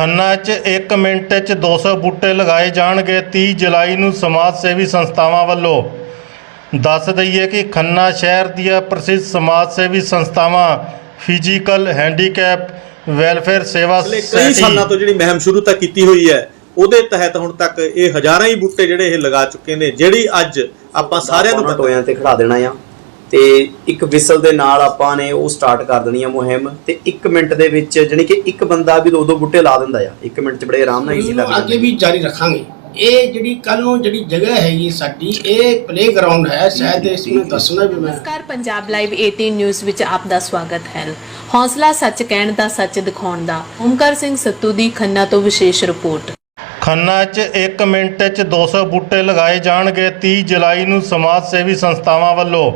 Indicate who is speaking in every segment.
Speaker 1: ਖੰਨਾ 'ਚ 1 ਮਿੰਟ 'ਚ 200 ਬੂਟੇ ਲਗਾਏ ਜਾਣਗੇ 30 ਜੁਲਾਈ ਨੂੰ ਸਮਾਜ ਸੇਵੀ ਸੰਸਥਾਵਾਂ ਵੱਲੋਂ। ਦੱਸ ਦਈਏ ਕਿ ਖੰਨਾ ਸ਼ਹਿਰ ਦੀਆਂ ਪ੍ਰਸਿੱਧ ਸਮਾਜ ਸੇਵੀ ਸੰਸਥਾਵਾਂ ਫਿਜ਼ੀਕਲ ਹੈਂਡੀਕੈਪ ਵੈਲਫੇਅਰ ਸੇਵਾ
Speaker 2: ਕਈ
Speaker 1: ਸੁਸਾਇਟੀ
Speaker 2: ਸਾਲਾਂ ਤੋਂ ਜਿਹੜੀ ਮੁਹਿੰਮ ਸ਼ੁਰੂ ਤੱਕ ਕੀਤੀ ਹੋਈ ਹੈ ਉਹਦੇ ਤਹਿਤ ਹੁਣ ਤੱਕ ਇਹ ਹਜ਼ਾਰਾਂ ਹੀ ਬੂਟੇ ਜਿਹੜੇ ਇਹ ਲਗਾ ਚੁੱਕੇ ਨੇ ਜਿਹੜੀ ਅੱਜ ਆਪਾਂ ਸਾਰਿਆਂ ਨੂੰ
Speaker 3: ਆਪਾਂ
Speaker 2: ਪਤਾ
Speaker 3: ਟੋਇਆਂ ਤੇ ਖੜਾ ਦੇਣਾ ਆ। ਤੇ ਇੱਕ ਵਿਸਲ ਦੇ ਨਾਲ ਆਪਾਂ ਨੇ ਉਹ ਸਟਾਰਟ ਕਰ ਦੇਣੀ ਆ ਮੁਹਿੰਮ ਤੇ 1 ਮਿੰਟ ਦੇ ਵਿੱਚ ਜਾਣੀ ਕਿ ਇੱਕ ਬੰਦਾ ਵੀ ਦੋ ਦੋ ਬੂਟੇ ਲਾ ਦਿੰਦਾ ਆ। 1 ਮਿੰਟ ਚ ਬੜੇ ਆਰਾਮ ਨਾਲ ਈਜ਼ੀ ਲੱਗ
Speaker 4: ਇਹਨੂੰ ਅੱਗੇ ਵੀ ਜਾਰੀ ਰੱਖਾਂਗੇ। ਇਹ ਜਿਹੜੀ ਕੱਲ ਨੂੰ ਜਿਹੜੀ ਜਗ੍ਹਾ ਹੈਗੀ ਸਾਡੀ ਇਹ ਪਲੇਗਰਾਉਂਡ ਹੈ। ਸ਼ਾਇਦ ਇਸ ਨੂੰ ਦੱਸਣਾ ਵੀ ਮੈਂ
Speaker 5: ਨਮਸਕਾਰ ਪੰਜਾਬ ਲਾਈਵ 18 ਨਿਊਜ਼ ਵਿੱਚ ਆਪ ਦਾ ਸਵਾਗਤ ਹੈ। ਹੌਸਲਾ ਸੱਚ ਕਹਿਣ ਦਾ ਸੱਚ ਦਿਖਾਉਣ ਦਾ। ਓਮਕਾਰ ਸਿੰਘ ਸੱਤੂ ਦੀ ਖੰਨਾ ਤੋਂ ਵਿਸ਼ੇਸ਼ ਰਿਪੋਰਟ।
Speaker 1: ਖੰਨਾ 'ਚ 1 ਮਿੰਟ 'ਚ 200 ਬੂਟੇ ਲਗਾਏ ਜਾਣਗੇ 30 ਜੁਲਾਈ ਨੂੰ ਸਮਾਜ ਸੇਵੀ ਸੰਸਥਾਵਾਂ ਵੱਲੋਂ।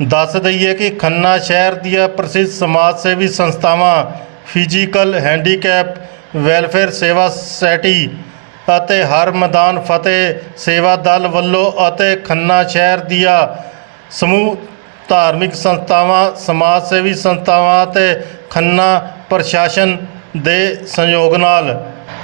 Speaker 1: ਦੱਸ ਦਈਏ ਕਿ ਖੰਨਾ ਸ਼ਹਿਰ ਦੀਆਂ ਪ੍ਰਸਿੱਧ ਸਮਾਜ ਸੇਵੀ ਸੰਸਥਾਵਾਂ ਫਿਜ਼ੀਕਲ ਹੈਂਡੀਕੈਪ ਵੈਲਫੇਅਰ ਸੇਵਾ ਸੁਸਾਇਟੀ ਅਤੇ ਹਰ ਮੈਦਾਨ ਫਤਿਹ ਸੇਵਾ ਦਲ ਵੱਲੋਂ ਅਤੇ ਖੰਨਾ ਸ਼ਹਿਰ ਦੀਆਂ ਸਮੂਹ ਧਾਰਮਿਕ ਸੰਸਥਾਵਾਂ, ਸਮਾਜ ਸੇਵੀ ਸੰਸਥਾਵਾਂ ਅਤੇ ਖੰਨਾ ਪ੍ਰਸ਼ਾਸਨ ਦੇ ਸਹਿਯੋਗ ਨਾਲ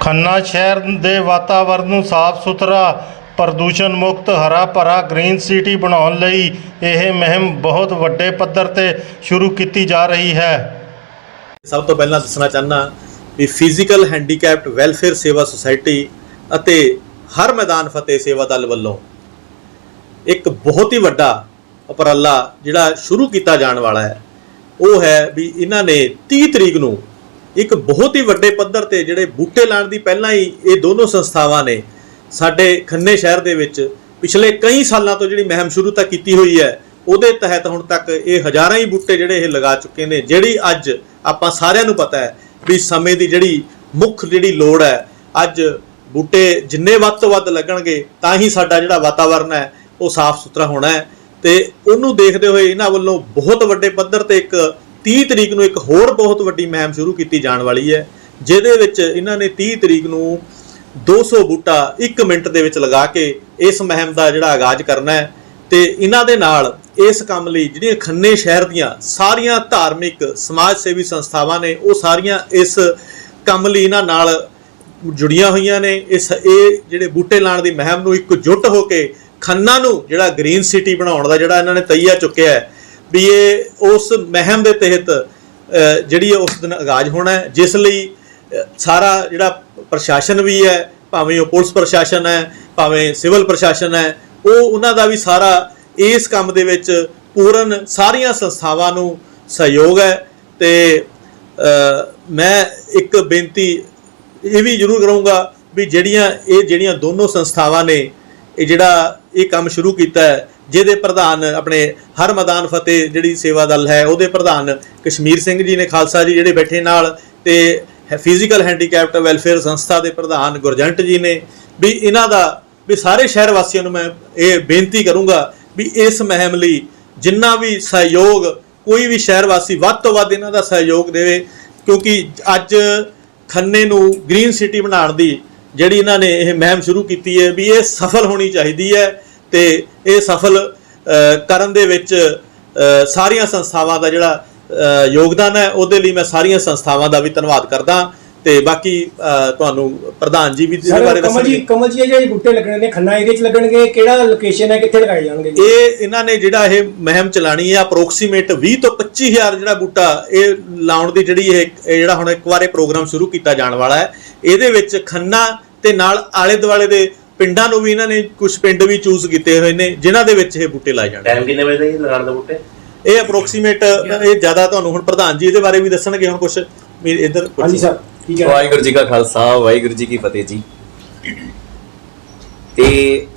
Speaker 1: ਖੰਨਾ ਸ਼ਹਿਰ ਦੇ ਵਾਤਾਵਰਣ ਨੂੰ ਸਾਫ਼ ਸੁਥਰਾ ਪ੍ਰਦੂਸ਼ਣ ਮੁਕਤ ਹਰਾ ਭਰਾ ਗ੍ਰੀਨ ਸਿਟੀ ਬਣਾਉਣ ਲਈ ਇਹ ਮੁਹਿੰਮ ਬਹੁਤ ਵੱਡੇ ਪੱਧਰ ਤੇ ਸ਼ੁਰੂ ਕੀਤੀ ਜਾ ਰਹੀ ਹੈ।
Speaker 2: ਸਭ ਤੋਂ ਪਹਿਲਾਂ ਦੱਸਣਾ ਚਾਹਨਾ ਵੀ ਫਿਜ਼ੀਕਲ ਹੈਂਡੀਕੈਪਡ ਵੈਲਫੇਅਰ ਸੇਵਾ ਸੁਸਾਇਟੀ ਅਤੇ ਹਰ ਮੈਦਾਨ ਫਤਿਹ ਸੇਵਾ ਦਲ ਵੱਲੋਂ ਇੱਕ ਬਹੁਤ ਹੀ ਵੱਡਾ ਉਪਰਾਲਾ ਜਿਹੜਾ ਸ਼ੁਰੂ ਕੀਤਾ ਜਾਣ ਵਾਲਾ ਹੈ, ਉਹ ਹੈ ਵੀ ਇਹਨਾਂ ਨੇ 30 ਤਰੀਕ ਨੂੰ ਇੱਕ ਬਹੁਤ ਹੀ ਵੱਡੇ ਪੱਧਰ ਤੇ ਜਿਹੜੇ ਬੂਟੇ ਲਾਉਣ ਦੀ ਪਹਿਲਾਂ ਹੀ ਇਹ ਦੋਨੋਂ ਸੰਸਥਾਵਾਂ ਨੇ ਸਾਡੇ ਖੰਨੇ ਸ਼ਹਿਰ ਦੇ ਵਿੱਚ ਪਿਛਲੇ ਕਈ ਸਾਲਾਂ ਤੋਂ ਜਿਹੜੀ ਮਹਿਮ ਸ਼ੁਰੂ ਤਾਂ ਕੀਤੀ ਹੋਈ ਹੈ, ਉਹਦੇ ਤਹਿਤ ਹੁਣ ਤੱਕ ਇਹ ਹਜ਼ਾਰਾਂ ਹੀ ਬੂਟੇ ਜਿਹੜੇ ਇਹ ਲਗਾ ਚੁੱਕੇ ਨੇ, ਜਿਹੜੀ ਅੱਜ ਆਪਾਂ ਸਾਰਿਆਂ ਨੂੰ ਪਤਾ ਹੈ ਵੀ ਸਮੇਂ ਦੀ ਜਿਹੜੀ ਮੁੱਖ ਜਿਹੜੀ ਲੋੜ ਹੈ, ਅੱਜ ਬੂਟੇ ਜਿੰਨੇ ਵੱਧ ਤੋਂ ਵੱਧ ਲੱਗਣਗੇ, ਤਾਂ ਹੀ ਸਾਡਾ ਜਿਹੜਾ ਵਾਤਾਵਰਨ ਹੈ, ਉਹ ਸਾਫ਼ ਸੁਥਰਾ ਹੋਣਾ ਹੈ। ਤੇ ਉਹਨੂੰ ਦੇਖਦੇ ਹੋਏ ਇਹਨਾਂ ਵੱਲੋਂ ਬਹੁਤ ਵੱਡੇ ਪੱਧਰ ਤੇ ਇੱਕ 30 ਤਰੀਕ ਨੂੰ ਇੱਕ ਹੋਰ ਬਹੁਤ ਵੱਡੀ ਮਹਿਮ ਸ਼ੁਰੂ ਕੀਤੀ ਜਾਣ ਵਾਲੀ ਹੈ, ਜਿਹਦੇ ਵਿੱਚ ਇਹਨਾਂ ਨੇ 30 ਤਰੀਕ ਨੂੰ 200 ਬੂਟਾ 1 ਮਿੰਟ ਦੇ ਵਿੱਚ ਲਗਾ ਕੇ ਇਸ ਮਹਿਮ ਦਾ ਜਿਹੜਾ ਆਗਾਜ਼ ਕਰਨਾ ਹੈ ਤੇ ਇਹਨਾਂ ਦੇ ਨਾਲ ਇਸ ਕੰਮ ਲਈ ਜਿਹੜੀਆਂ ਖੰਨੇ ਸ਼ਹਿਰ ਦੀਆਂ ਸਾਰੀਆਂ ਧਾਰਮਿਕ ਸਮਾਜ ਸੇਵੀ ਸੰਸਥਾਵਾਂ ਨੇ, ਉਹ ਸਾਰੀਆਂ ਇਸ ਕੰਮ ਲਈ ਇਹਨਾਂ ਨਾਲ ਜੁੜੀਆਂ ਹੋਈਆਂ ਨੇ। ਇਸ, ਇਹ ਜਿਹੜੇ ਬੂਟੇ ਲਾਉਣ ਦੀ ਮਹਿਮ ਨੂੰ ਇੱਕ ਜੁੱਟ ਹੋ ਕੇ ਖੰਨਾ ਨੂੰ ਜਿਹੜਾ ਗ੍ਰੀਨ ਸਿਟੀ ਬਣਾਉਣ ਦਾ ਜਿਹੜਾ ਇਹਨਾਂ ਨੇ ਤਈਆ ਚੁੱਕਿਆ ਹੈ, ਵੀ ਇਹ ਉਸ ਮਹਿਮ ਦੇ ਤਹਿਤ ਜਿਹੜੀ ਹੈ ਉਸ ਦਿਨ ਆਗਾਜ਼ ਹੋਣਾ ਹੈ, ਜਿਸ ਲਈ ਸਾਰਾ ਜਿਹੜਾ ਪ੍ਰਸ਼ਾਸਨ ਵੀ ਹੈ, ਭਾਵੇਂ ਉਹ ਪੁਲਿਸ ਪ੍ਰਸ਼ਾਸਨ ਹੈ, ਭਾਵੇਂ ਸਿਵਲ ਪ੍ਰਸ਼ਾਸਨ ਹੈ, ਉਹ ਉਹਨਾਂ ਦਾ ਵੀ ਸਾਰਾ ਇਸ ਕੰਮ ਦੇ ਵਿੱਚ ਪੂਰਨ ਸਾਰੀਆਂ ਸੰਸਥਾਵਾਂ ਨੂੰ ਸਹਿਯੋਗ ਹੈ ਤੇ ਮੈਂ ਇੱਕ ਬੇਨਤੀ ਇਹ ਵੀ ਜ਼ਰੂਰ ਕਰੂੰਗਾ ਵੀ ਜਿਹੜੀਆਂ, ਇਹ ਜਿਹੜੀਆਂ ਦੋਨੋਂ ਸੰਸਥਾਵਾਂ ਨੇ, ਇਹ ਜਿਹੜਾ ਇਹ ਕੰਮ ਸ਼ੁਰੂ ਕੀਤਾ ਹੈ, ਜਿਹਦੇ ਪ੍ਰਧਾਨ ਆਪਣੇ ਹਰ ਮੈਦਾਨ ਫਤਿਹ ਜਿਹੜੀ ਸੇਵਾ ਦਲ ਹੈ, ਉਹਦੇ ਪ੍ਰਧਾਨ ਕਸ਼ਮੀਰ ਸਿੰਘ ਜੀ ਨੇ ਖਾਲਸਾ ਜੀ ਜਿਹੜੇ ਬੈਠੇ ਨਾਲ ਤੇ ਫਿਜ਼ੀਕਲ ਹੈਂਡੀਕੈਪਟ ਵੈਲਫੇਅਰ ਸੰਸਥਾ ਦੇ ਪ੍ਰਧਾਨ ਗੁਰਜੰਟ ਜੀ ਨੇ, ਵੀ ਇਹਨਾਂ ਦਾ, ਵੀ ਸਾਰੇ ਸ਼ਹਿਰ ਵਾਸੀਆਂ ਨੂੰ ਮੈਂ ਇਹ ਬੇਨਤੀ ਕਰੂੰਗਾ ਵੀ ਇਸ ਮਹਿਮ ਲਈ ਜਿੰਨਾ ਵੀ ਸਹਿਯੋਗ, ਕੋਈ ਵੀ ਸ਼ਹਿਰ ਵਾਸੀ ਵੱਧ ਤੋਂ ਵੱਧ ਇਹਨਾਂ ਦਾ ਸਹਿਯੋਗ ਦੇਵੇ, ਕਿਉਂਕਿ ਅੱਜ ਖੰਨੇ ਨੂੰ ਗ੍ਰੀਨ ਸਿਟੀ ਬਣਾਉਣ ਦੀ ਜਿਹੜੀ ਇਹਨਾਂ ਨੇ ਇਹ ਮਹਿਮ ਸ਼ੁਰੂ ਕੀਤੀ ਹੈ, ਵੀ ਇਹ ਸਫਲ ਹੋਣੀ ਚਾਹੀਦੀ ਹੈ ਤੇ ਇਹ ਸਫਲ ਕਰਨ ਦੇ ਵਿੱਚ ਸਾਰੀਆਂ ਸੰਸਥਾਵਾਂ ਦਾ ਜਿਹੜਾ ਯੋਗਦਾਨ ਹੈ ਉਹਦੇ ਲਈ ਮੈਂ ਸਾਰੀਆਂ ਸੰਸਥਾਵਾਂ ਦਾ ਵੀ ਧੰਨਵਾਦ ਕਰਦਾ। ਤੇ ਬਾਕੀ ਤੁਹਾਨੂੰ ਪ੍ਰਧਾਨ ਜੀ ਵੀ
Speaker 6: ਸਰ
Speaker 2: ਬਾਰੇ
Speaker 6: ਕਮਲ ਜੀ
Speaker 2: ਦੱਸਣਗੇ।
Speaker 6: ਕਮਲ ਜੀ ਇਹ ਜਿਹੜੇ ਬੂਟੇ ਲੱਗਣੇ ਨੇ ਖੰਨਾ ਏਰੀਆ ਚ ਲੱਗਣਗੇ ਕਿਹੜਾ ਲੋਕੇਸ਼ਨ ਹੈ ਕਿੱਥੇ ਲਗਾਏ ਜਾਣਗੇ
Speaker 2: ਇਹ ਇਹਨਾਂ ਨੇ ਜਿਹੜਾ ਇਹ ਮੁਹਿੰਮ ਚਲਾਣੀ ਹੈ ਅਪਰੋਕਸੀਮੇਟ 20 ਤੋਂ 25000 ਜਿਹੜਾ ਬੂਟਾ ਇਹ ਲਾਉਣ ਦੀ ਜਿਹੜੀ ਇਹ ਇਹ ਜਿਹੜਾ ਹੁਣ ਇੱਕ ਵਾਰੇ ਪ੍ਰੋਗਰਾਮ ਸ਼ੁਰੂ ਕੀਤਾ ਜਾਣ ਵਾਲਾ ਹੈ। ਇਹਦੇ ਵਿੱਚ ਖੰਨਾ ਤੇ ਨਾਲ ਆਲੇ ਦੁਆਲੇ ਦੇ ਪਿੰਡਾਂ ਨੂੰ ਵੀ ਇਹਨਾਂ ਨੇ ਕੁਝ ਪਿੰਡ ਵੀ ਚੂਜ਼ ਕੀਤੇ ਹੋਏ ਨੇ ਜਿਨ੍ਹਾਂ ਦੇ ਵਿੱਚ ਇਹ ਬੂਟੇ ਲਾਏ ਜਾਣਗੇ।
Speaker 7: ਟਾਈਮ ਕਿੰਨੇ ਵਜੇ ਦਾ ਜੀ ਲਗਾਉਣ ਦਾ ਬੂਟੇ?
Speaker 2: ਇਹ ਅਪਰੋਕਸੀਮੇਟ ਇਹ ਜ਼ਿਆਦਾ ਤੁਹਾਨੂੰ ਹੁਣ ਪ੍ਰਧਾਨ ਜੀ ਇਹਦੇ ਬਾਰੇ ਵੀ ਦੱਸਣਗੇ ਹੁਣ ਕੁਝ ਇੱਧਰ ਕੁਛ-
Speaker 6: ਹਾਂਜੀ ਸਰ ਠੀਕ ਹੈ।
Speaker 3: ਵਾਹਿਗੁਰੂ ਜੀ ਕਾ ਖਾਲਸਾ ਵਾਹਿਗੁਰੂ ਜੀ ਕੀ ਫਤਿਹ ਜੀ। ਤੇ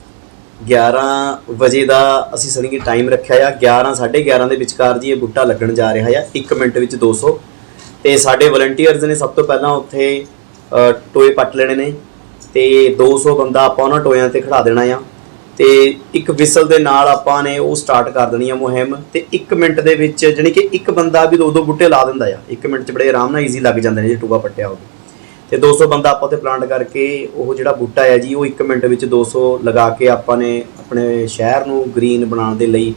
Speaker 3: 11 ਵਜੇ ਦਾ ਅਸੀਂ ਸਨੀ ਕਿ ਟਾਈਮ ਰੱਖਿਆ ਆ 11 11:30 ਦੇ ਵਿਚਕਾਰ ਜੀ ਇਹ ਬੂਟਾ ਲੱਗਣ ਜਾ ਰਿਹਾ ਆ 1 ਮਿੰਟ ਵਿੱਚ 200 ਤੇ ਸਾਡੇ ਵਲੰਟੀਅਰਸ ਨੇ ਸਭ ਤੋਂ ਪਹਿਲਾਂ ਉੱਥੇ ਟੋਏ ਪੱਟ ਲੈਣੇ ਨੇ। ਤੇ 200 ਬੰਦਾ ਆਪਾਂ ਉਹਨਾਂ ਟੋਇਆਂ ਤੇ ਖੜਾ ਦੇਣਾ ਆ। ਤੇ ਇੱਕ ਵਿਸਲ ਦੇ ਨਾਲ ਆਪਾਂ ਨੇ ਉਹ ਸਟਾਰਟ ਕਰ ਦੇਣੀ ਆ ਮੁਹਿੰਮ ਤੇ 1 ਮਿੰਟ ਦੇ ਵਿੱਚ ਜਾਣੀ ਕਿ ਇੱਕ ਬੰਦਾ ਵੀ ਦੋ ਦੋ ਬੂਟੇ ਲਾ ਦਿੰਦਾ ਆ। 1 ਮਿੰਟ 'ਚ ਬੜੇ ਆਰਾਮ ਨਾਲ ਈਜ਼ੀ ਲੱਗ ਜਾਂਦੇ ਨੇ ਜੇ ਟੂਆ ਪੱਟਿਆ ਹੋਵੇ। ਤੇ 200 ਬੰਦਾ ਆਪਾਂ ਤੇ ਪਲਾਂਟ ਕਰਕੇ ਉਹ ਜਿਹੜਾ ਬੂਟਾ ਹੈ ਜੀ ਉਹ 1 ਮਿੰਟ ਵਿੱਚ 200 ਲਗਾ ਕੇ ਆਪਾਂ ਨੇ ਆਪਣੇ ਸ਼ਹਿਰ ਨੂੰ ਗ੍ਰੀਨ ਬਣਾਉਣ ਦੇ ਲਈ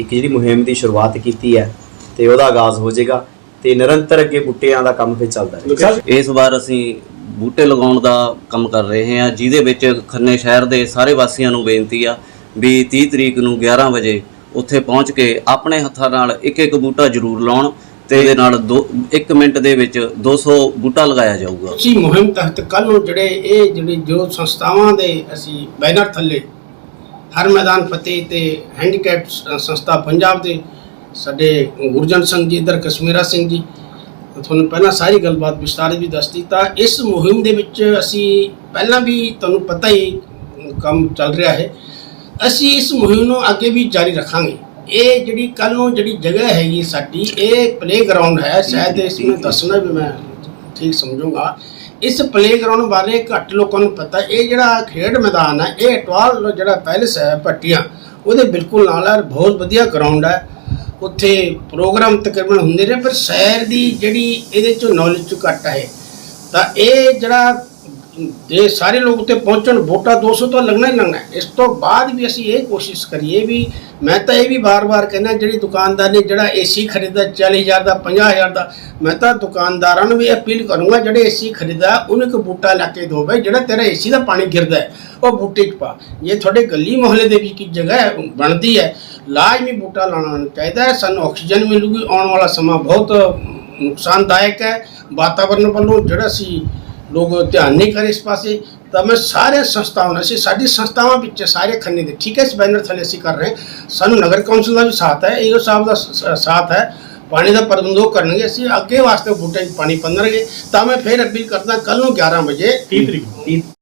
Speaker 3: ਇੱਕ ਜਿਹੜੀ ਮੁਹਿੰਮ ਦੀ ਸ਼ੁਰੂਆਤ ਕੀਤੀ ਹੈ ਤੇ ਉਹਦਾ ਆਗਾਜ਼ ਹੋ ਜਾਏਗਾ ਤੇ ਨਿਰੰਤਰ ਅੱਗੇ ਬੂਟਿਆਂ ਦਾ ਕੰਮ ਫਿਰ ਚੱਲਦਾ ਰਹੇ।
Speaker 6: ਸਰ
Speaker 8: ਇਸ ਵਾਰ ਅਸੀਂ
Speaker 7: ਬੂਟੇ ਲਗਾਉਣ ਦਾ ਕੰਮ ਕਰ ਰਹੇ ਹਾਂ, ਜਿਹਦੇ ਵਿੱਚ ਖੰਨੇ ਸ਼ਹਿਰ ਦੇ ਸਾਰੇ ਵਾਸੀਆਂ ਨੂੰ ਬੇਨਤੀ ਆ ਵੀ 30 ਤਰੀਕ ਨੂੰ 11 ਵਜੇ ਉੱਥੇ ਪਹੁੰਚ ਕੇ ਆਪਣੇ ਹੱਥਾਂ ਨਾਲ ਇੱਕ ਇੱਕ ਬੂਟਾ ਜ਼ਰੂਰ ਲਾਉਣ ਤੇ ਇਹਦੇ ਨਾਲ 1 ਮਿੰਟ ਦੇ ਵਿੱਚ 200 ਬੂਟਾ ਲਗਾਇਆ ਜਾਊਗਾ।
Speaker 4: ਅਸੀਂ ਮੁਹਿੰਮ ਤਹਿਤ ਕੱਲ ਨੂੰ ਜਿਹੜੇ ਇਹ ਜਿਹੜੇ ਜੋ ਸੰਸਥਾਵਾਂ ਦੇ ਅਸੀਂ ਬੈਨਰ ਥੱਲੇ, ਹਰ ਮੈਦਾਨ ਫਤਿਹ ਤੇ ਹੈਂਡੀਕੈਪ ਸੰਸਥਾ ਪੰਜਾਬ ਦੇ, ਸਾਡੇ ਗੁਰਜਨ ਸਿੰਘ ਜੀ, ਇਧਰ ਕਸ਼ਮੀਰਾ ਸਿੰਘ ਜੀ ਤੁਹਾਨੂੰ ਪਹਿਲਾਂ ਸਾਰੀ ਗੱਲਬਾਤ ਵਿਸਤਾਰਿਤ ਵੀ ਦੱਸ ਦਿੱਤਾ। ਇਸ ਮੁਹਿੰਮ ਦੇ ਵਿੱਚ ਅਸੀਂ ਪਹਿਲਾਂ ਵੀ ਤੁਹਾਨੂੰ ਪਤਾ ਹੀ ਕੰਮ ਚੱਲ ਰਿਹਾ ਹੈ। ਅਸੀਂ ਇਸ ਮੁਹਿੰਮ ਨੂੰ ਅੱਗੇ ਵੀ ਜਾਰੀ ਰੱਖਾਂਗੇ। ਇਹ ਜਿਹੜੀ ਕੱਲ ਨੂੰ ਜਿਹੜੀ ਜਗ੍ਹਾ ਹੈਗੀ ਸਾਡੀ, ਇਹ ਪਲੇਗਰਾਉਂਡ ਹੈ। ਸ਼ਾਇਦ ਇਸ ਨੂੰ ਦੱਸਣਾ ਵੀ ਮੈਂ ਠੀਕ ਸਮਝੂੰਗਾ। ਇਸ ਪਲੇਗਰਾਉਂਡ ਬਾਰੇ ਘੱਟ ਲੋਕਾਂ ਨੂੰ ਪਤਾ, ਇਹ ਜਿਹੜਾ ਖੇਡ ਮੈਦਾਨ ਹੈ, ਇਹ ਅਟਵਾਲ ਜਿਹੜਾ ਪੈਲਸ ਹੈ, ਪੱਟੀਆਂ, ਉਹਦੇ ਬਿਲਕੁਲ ਨਾਲ ਹੈ ਬਹੁਤ ਵਧੀਆ ਗਰਾਊਂਡ ਹੈ। ਉੱਥੇ ਪ੍ਰੋਗਰਾਮ ਤਕਰੀਬਨ ਹੁੰਦੇ ਨੇ ਪਰ ਸ਼ਹਿਰ ਦੀ ਜਿਹੜੀ ਇਹਦੇ ਚੋਂ ਨੌਲੇਜ ਘੱਟ ਹੈ ਤਾਂ ਇਹ ਜਿਹੜਾ ਇਹ ਸਾਰੇ ਲੋਕ ਉੱਤੇ ਪਹੁੰਚਣ, ਵੋਟਾਂ 200 ਤੋਂ ਲੱਗਣਾ ਹੀ ਲੱਗਣਾ ਇਸ ਤੋਂ ਬਾਅਦ ਵੀ ਅਸੀਂ ਇਹ ਕੋਸ਼ਿਸ਼ ਕਰੀਏ ਵੀ, ਮੈਂ ਤਾਂ ਇਹ ਵੀ ਬਾਰ-ਬਾਰ ਕਹਿੰਦਾ, ਜਿਹੜੀ ਦੁਕਾਨਦਾਰ ਨੇ ਜਿਹੜਾ ਏਸੀ ਖਰੀਦਾ 40000 ਦਾ 50000 ਦਾ, ਮੈਂ ਤਾਂ ਦੁਕਾਨਦਾਰਾਂ ਨੂੰ ਵੀ ਅਪੀਲ ਕਰੂੰਗਾ, ਜਿਹੜੇ ਏਸੀ ਖਰੀਦਾ ਉਹਨੂੰ ਇੱਕ ਬੂਟਾ ਲਾ ਕੇ ਦਿਓ ਬਈ, ਜਿਹੜਾ ਤੇਰਾ ਏਸੀ ਦਾ ਪਾਣੀ ਗਿਰਦਾ ਹੈ, ਉਹ ਬੂਟੇ 'ਚ ਪਾ। ਜੇ ਤੁਹਾਡੇ ਗਲੀ ਮੁਹੱਲੇ ਦੇ ਵਿੱਚ ਕੀ ਜਗ੍ਹਾ ਬਣਦੀ ਹੈ, ਲਾਜ਼ਮੀ ਬੂਟਾ ਲਾਉਣਾ ਚਾਹੀਦਾ ਹੈ, ਸਾਨੂੰ ਆਕਸੀਜਨ ਮਿਲੂਗੀ, ਆਉਣ ਵਾਲਾ ਸਮਾਂ ਬਹੁਤ ਨੁਕਸਾਨਦਾਇਕ ਹੈ। ਵਾਤਾਵਰਨ ਵੱਲੋਂ ਜਿਹੜਾ ਸੀ ਲੋਕ ਧਿਆਨ ਨਹੀਂ ਕਰੇ ਇਸ ਪਾਸੇ ਤਾਂ ਮੈਂ ਸਾਰੇ ਸੰਸਥਾਵਾਂ ਅਸੀਂ ਸਾਡੀ ਸੰਸਥਾਵਾਂ ਵਿੱਚ ਸਾਰੇ ਖੰਨੇ ਦੇ ਠੀਕ ਹੈ ਇਸ ਬੈਨਰ ਥੱਲੇ ਅਸੀਂ ਕਰ ਰਹੇ। ਸਾਨੂੰ ਨਗਰ ਕੌਂਸਲ ਦਾ ਵੀ ਸਾਥ ਹੈ ਈਓ ਸਾਹਿਬ ਦਾ ਸਾਥ ਹੈ ਪਾਣੀ ਦਾ ਪ੍ਰਬੰਧ ਕਰਨਗੇ ਅਸੀਂ ਅੱਗੇ ਵਾਸਤੇ ਬੂਟੇ ਪਾਣੀ ਪੰਨਣਗੇ ਤਾਂ ਮੈਂ ਫਿਰ ਅਪੀਲ ਕਰਦਾ ਕੱਲ ਨੂੰ 11 ਵਜੇ
Speaker 6: 30 ਤਰੀਕ